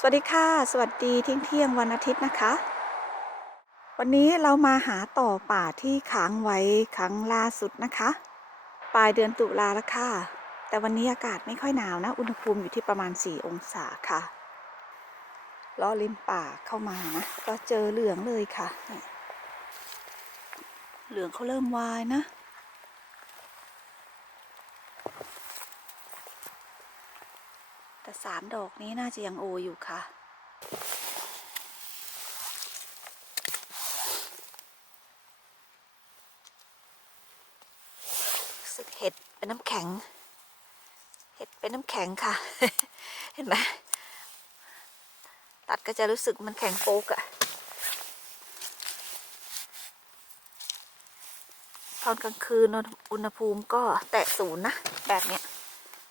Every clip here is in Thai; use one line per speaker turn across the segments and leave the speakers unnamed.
สวัสดีค่ะ สวัสดีเที่ยงเที่ยงวันอาทิตย์นะคะ วันนี้เรามาหาต่อป่าที่ค้างไว้ครั้งล่าสุดนะคะ ปลายเดือนตุลาแล้วค่ะ แต่วันนี้อากาศไม่ค่อยหนาวนะ อุณหภูมิอยู่ที่ประมาณ 4 องศาค่ะล้อริมป่าเข้ามานะ ก็เจอเหลืองเลยค่ะ เหลืองเขาเริ่มวายนะ แต่ สามดอกนี้น่าจะยังโออยู่ค่ะ สึกเห็ดเป็นน้ำแข็ง เห็ดเป็นน้ำแข็งค่ะ เห็นไหมตัดก็จะรู้สึกมันแข็งโป๊กอะตอนกลางคืนอุณหภูมิก็แตะศูนย์นะ แบบเนี้ย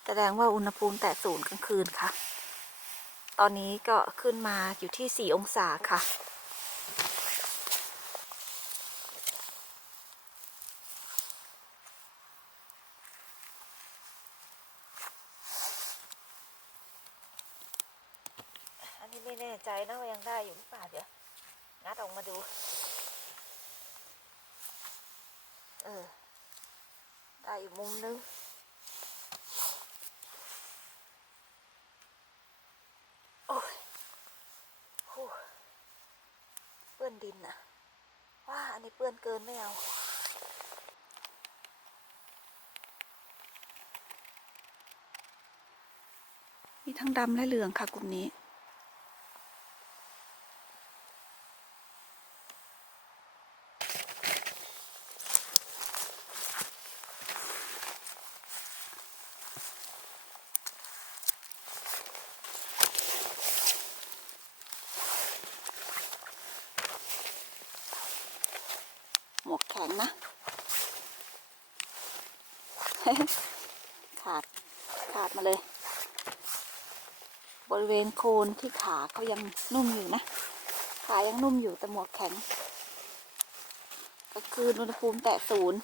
แสดงว่าอุณหภูมิแตะศูนย์กลางคืนค่ะ ตอนนี้ก็ขึ้นมาอยู่ที่ 4 องศาค่ะ อันนี้ไม่แน่ใจนะว่ายังได้อยู่หรือเปล่าเดี๋ยวงัดออกมาดู เออ ได้อยู่มุมนึง โอ้ยโห เปื้อนดินอะว่าอันนี้เปื้อนเกินไม่เอามีทั้งดำและเหลืองค่ะกลุ่มนี้ แข็งนะ ขาด ขาดมาเลย บริเวณโคนที่ขาเขายังนุ่มอยู่นะ ขายังนุ่มอยู่แต่หมวกแข็งก็คืออุณหภูมิแตะศูนย์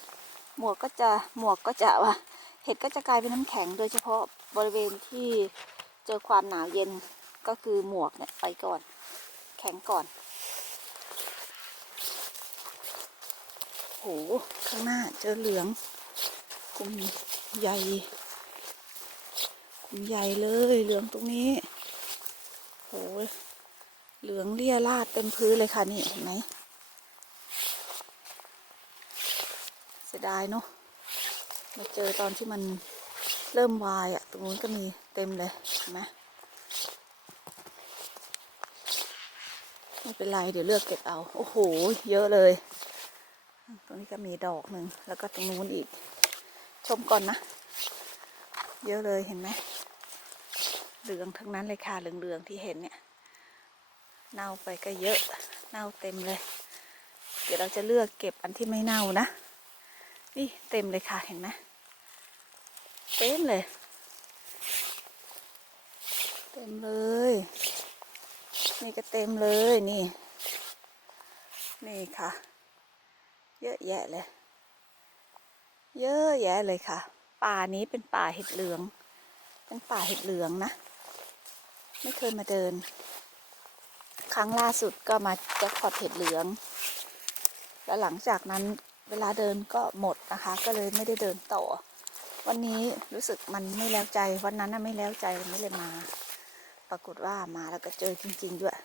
หมวกก็จะหมวกก็จะว่าเห็ดก็จะกลายเป็นน้ำแข็ง โดยเฉพาะบริเวณที่เจอความหนาวเย็นก็คือหมวกเนี่ยไปก่อน แข็งก่อน โห ข้างหน้าเจอเหลืองกลุ่มใหญ่กลุ่มใหญ่เลยเหลืองตรงนี้โหเหลืองเลี่ยราดเต็มพื้นเลยค่ะนี่เห็นไหมเสียดายเนาะมาเจอตอนที่มันเริ่มวายอะ่ะตรงนู้นก็มีเต็มเลยเห็นไหมไม่เป็นไรเดี๋ยวเลือกเก็บเอา โอ้โห เยอะเลย ตรงนี้ก็มีดอกหนึ่งแล้วก็ตรงนู้นอีก ชมก่อนนะ เยอะเลยเห็นไหมเหลืองทั้งนั้นเลยค่ะเหลืองๆที่เห็นเนี่ย เน่าไปก็เยอะ เน่าเต็มเลย เดี๋ยวเราจะเลือกเก็บอันที่ไม่เน่านะ นี่เต็มเลยค่ะเห็นไหมเต็มเลย เต็มเลย นี่ก็เต็มเลยนี่ นี่ค่ะ เยอะแยะเลย เยอะแยะเลยค่ะ ป่านี้เป็นป่าเห็ดเหลือง เป็นป่าเห็ดเหลืองนะ ไม่เคยมาเดิน ครั้งล่าสุดก็มาแจ็คพอตเห็ดเหลือง แล้วหลังจากนั้นเวลาเดินก็หมดนะคะ ก็เลยไม่ได้เดินต่อ วันนี้รู้สึกมันไม่แล้วใจ วันนั้นน่ะไม่แล้วใจไม่เลยมา ปรากฏว่ามาแล้วก็เจอจริง ๆ ด้วย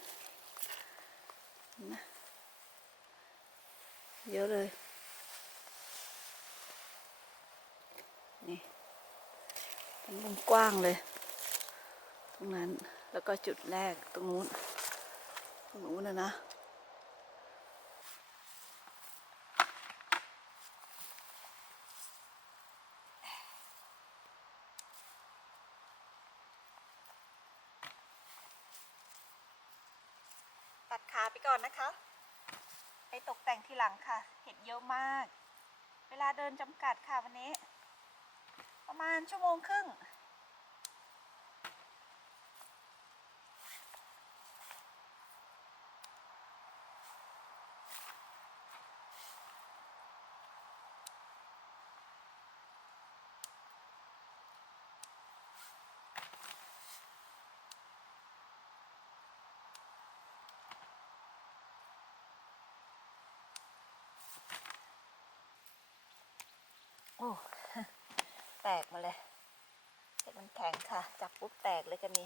นะ เยอะเลย นี่เป็นวงกว้างเลย ตรงนั้นแล้วก็จุดแรกตรงนู้นตรงนู้นนะนะ ตัดขาไปก่อนนะคะ ไปตกแต่งทีหลังค่ะ เยอะมาก เวลาเดินจำกัดค่ะวันนี้ ประมาณชั่วโมงครึ่ง แตกมาเลยเห็ดมันแข็งค่ะ จับปุ๊บแตกเลยก็มี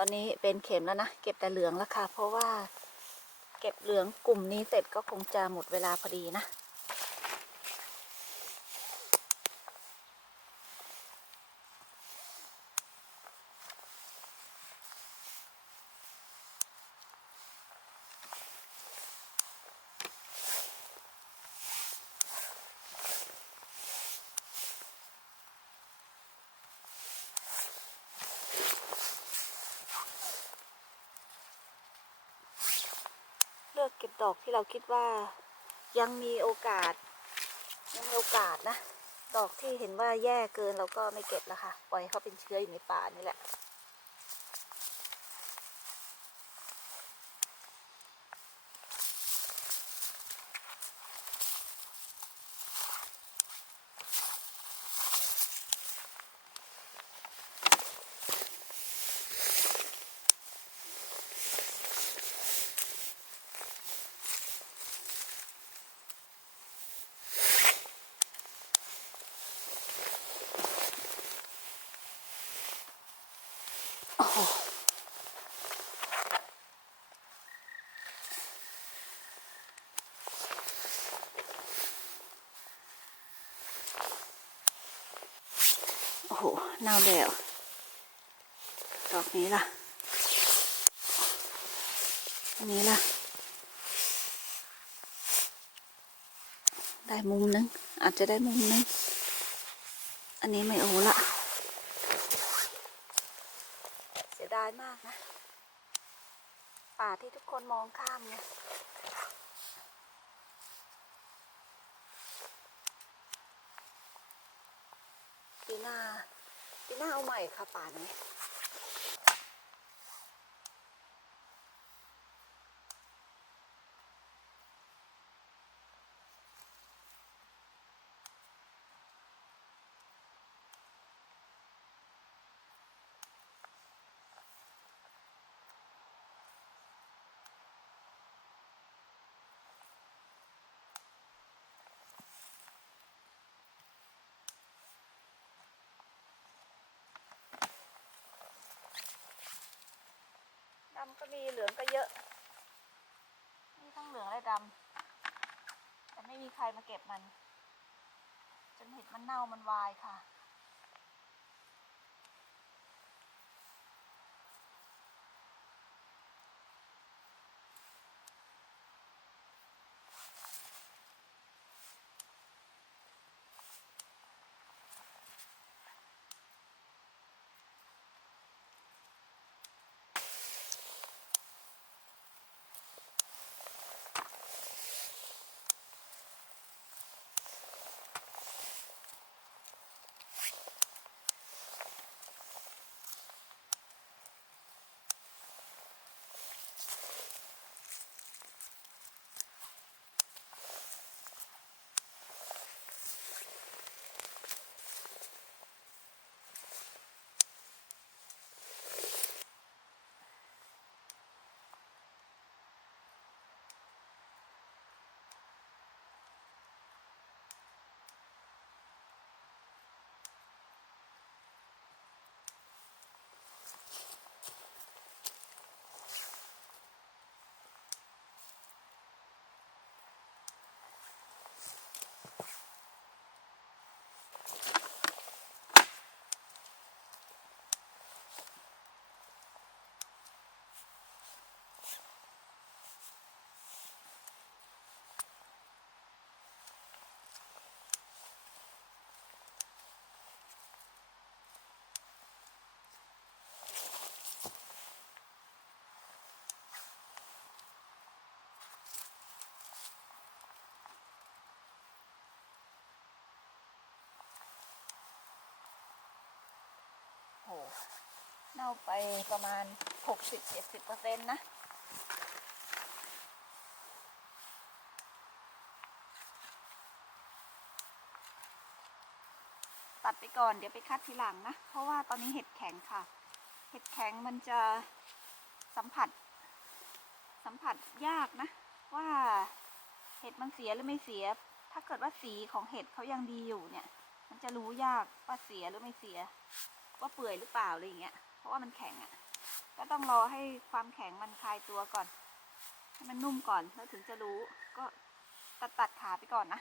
อนนี้เป็นเข็มแล้วนะ เก็บแต่เหลืองแล้วค่ะ เพราะว่าเก็บเหลืองกลุ่มนี้เสร็จก็คงจะหมดเวลาพอดีนะ เลือก เราคิดว่ายังมีโอกาส ยังมีโอกาสนะ ดอกที่เห็นว่าแย่เกินเราก็ไม่เก็บแล้วค่ะ ปล่อยเขาเป็นเชื้ออยู่ในป่านี่แหละ โอ้โหเน่าแล้วดอกนี้ล่ะ อันนี้ล่ะ ได้มุมนึง อาจจะได้มุมนึง อันนี้ไม่โอละ เสียดายมากนะ ป่าที่ทุกคนมองข้ามไงปี น้าปีหน้าเอาใหม่ค่ะป่านี้ ดำก็มีเหลืองก็เยอะ มีทั้งเหลืองและดำแต่ไม่มีใครมาเก็บมัน จนเห็ดมันเน่ามันวายค่ะ เน่าไปประมาณ 60-70%นะตัดไปก่อนเดี๋ยวไปคัดทีหลังนะ เพราะว่าตอนนี้เห็ดแข็งค่ะ เห็ดแข็งมันจะสัมผัส สัมผัสยากนะ ว่าเห็ดมันเสียหรือไม่เสีย ถ้าเกิดว่าสีของเห็ดเขายังดีอยู่เนี่ย มันจะรู้ยากว่าเสียหรือไม่เสีย ว่าเปื่อยหรือเปล่าอะไรอย่างเงี้ย เพราะว่ามันแข็งอะ่ะ ก็ต้องรอให้ความแข็งมันคลายตัวก่อน ให้มันนุ่มก่อนแล้วถึงจะรู้ ก็ตัดตัดขาไปก่อนนะ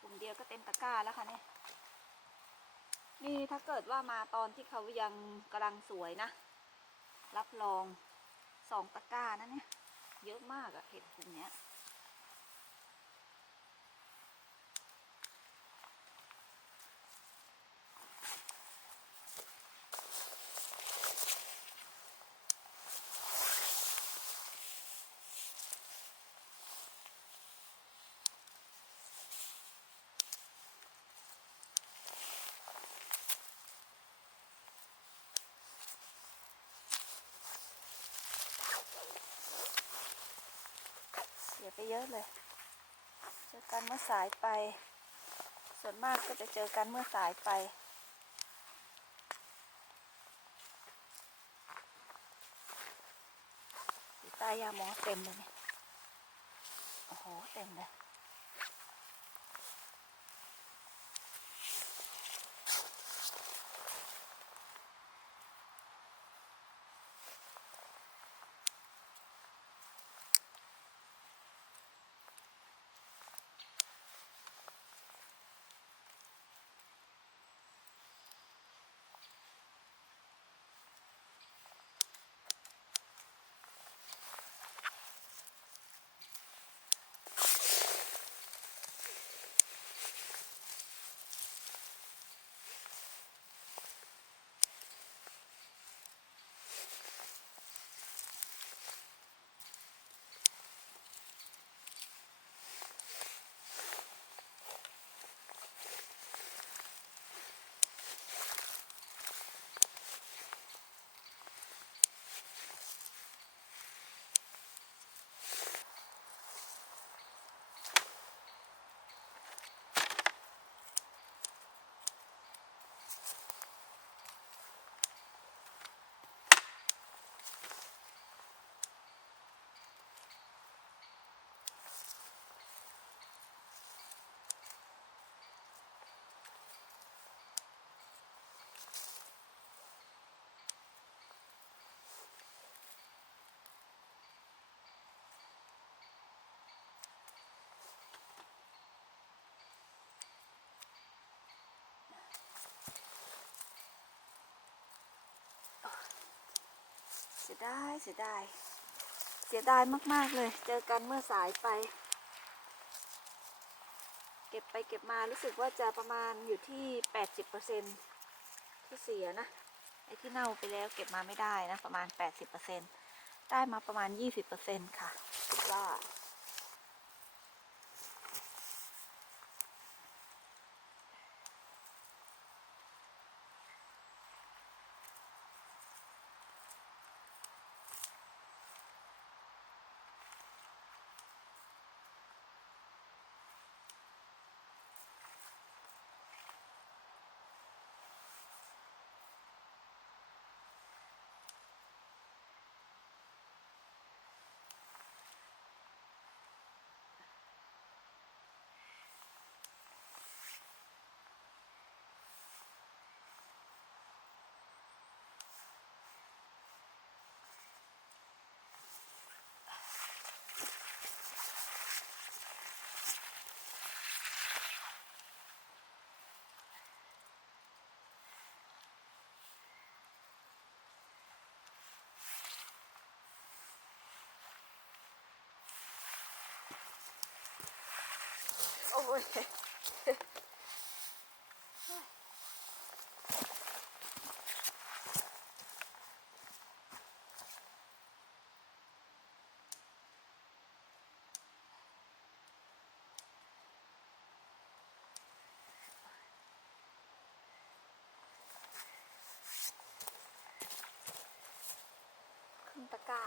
กลุ่มเดียวก็เต็มตะกร้าแล้วค่ะเนี่ย ถ้าเกิดว่ามาตอนที่เขายังกำลังสวยนะ รับรองสองตะกร้านะเนี่ย เยอะมากอะเห็ดกลุ่มเนี้ย เยไปเยอะเลย เจอกันเมื่อสายไป ส่วนมากก็จะเจอกันเมื่อสายไปใต้ยาหมอเต็มเลยเนี่ยโอ้โห เต็มเลย ดายเสียดาย เสียดายมาก ๆ เลย เจอกันเมื่อสายไป เก็บไปเก็บมารู้สึกว่าจะประมาณอยู่ที่ 80%ที่เสียนะ ไอ้ที่เน่าไปแล้วเก็บมาไม่ได้นะ ประมาณ 80%ได้มาประมาณ 20%ค่ะว่า โอ้ย ขึ้นตะกร้า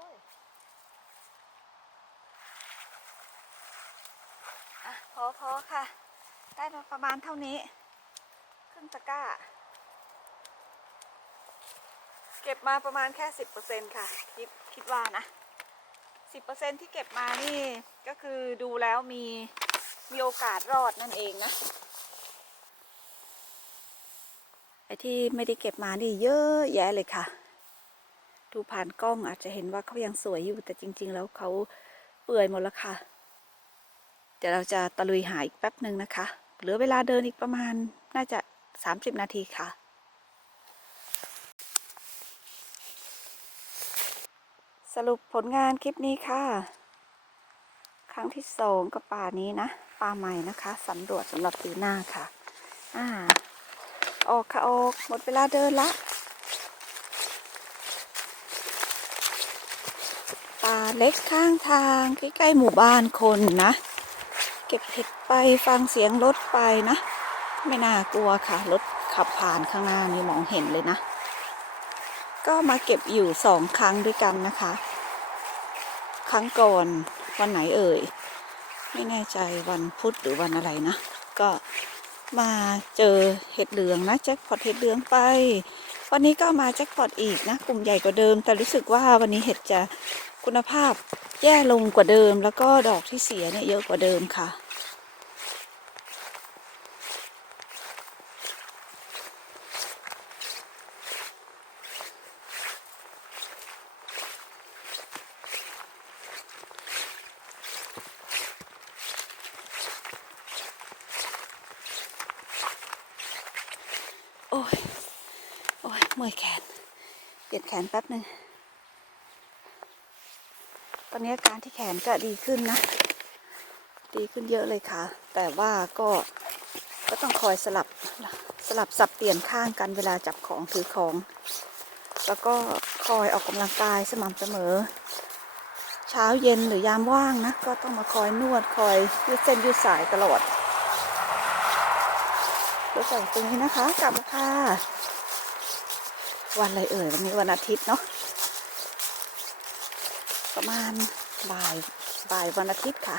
โอ้ยอะพอพอค่ะ ได้มาประมาณเท่านี้ครึ่งตะกร้า เก็บมาประมาณแค่สิบเปอร์เซ็นค่ะ คิดคิดว่านะสิบเปอร์เซ็นที่เก็บมานี่ ก็คือดูแล้วมีมีโอกาสรอดนั่นเองนะไอ้ที่ไม่ได้เก็บมานี่เยอะแยะเลยค่ะ ดูผ่านกล้องอาจจะเห็นว่าเขายังสวยอยู่แต่จริง ๆ แล้วเขาเปื่อยหมดแล้วค่ะ เดี๋ยวเราจะตะลุยหาอีกแป๊บหนึ่งนะคะ เหลือเวลาเดินอีกประมาณน่าจะ 30 นาทีค่ะ สรุปผลงานคลิปนี้ค่ะ ครั้งที่สองกับป่านี้นะป่าใหม่นะคะสำรวจสำหรับปีหน้าค่ะ อ่า ออกค่ะออกหมดเวลาเดินละ ป่าเล็กข้างทางใกล้ๆหมู่บ้านคนนะ เก็บเห็ดไปฟังเสียงรถไปนะ ไม่น่ากลัวค่ะรถขับผ่านข้างหน้านี่มองเห็นเลยนะ ก็มาเก็บอยู่สองครั้งด้วยกันนะคะ ครั้งก่อนวันไหนเอ่ย ไม่แน่ใจวันพุธหรือวันอะไรนะ ก็มาเจอเห็ดเหลืองนะแจ็คพอตเห็ดเหลืองไป วันนี้ก็มาแจ็คพอตอีกนะ กลุ่มใหญ่กว่าเดิม แต่รู้สึกว่าวันนี้เห็ดจะ คุณภาพแย่ลงกว่าเดิม แล้วก็ดอกที่เสียเนี่ยเยอะกว่าเดิมค่ะ โอ้ย โอ้ยเมื่อยแขนเปลี่ยนแขนแป๊บหนึ่ง ตอนนี้อาการที่แขนก็ดีขึ้นนะ ดีขึ้นเยอะเลยค่ะ แต่ว่าก็ก็ต้องคอยสลับสลับสับเปลี่ยนข้างกันเวลาจับของถือของ แล้วก็คอยออกกำลังกายสม่ำเสมอ เช้าเย็นหรือยามว่างนะ ก็ต้องมาคอยนวดคอยยืดเส้นยืดสายตลอดรถจอดตรงนี้นะคะ กลับมาค่ะวันอะไรเอ่ยวันนี้วันอาทิตย์เนาะ ประมาณบ่ายบ่ายวันอาทิตย์ค่ะ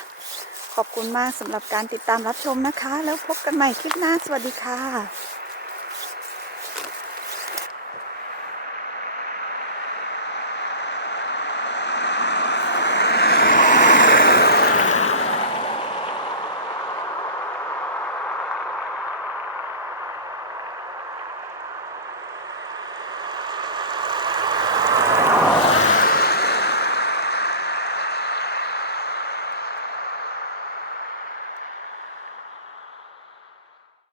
ขอบคุณมากสำหรับการติดตามรับชมนะคะ แล้วพบกันใหม่คลิปหน้าสวัสดีค่ะ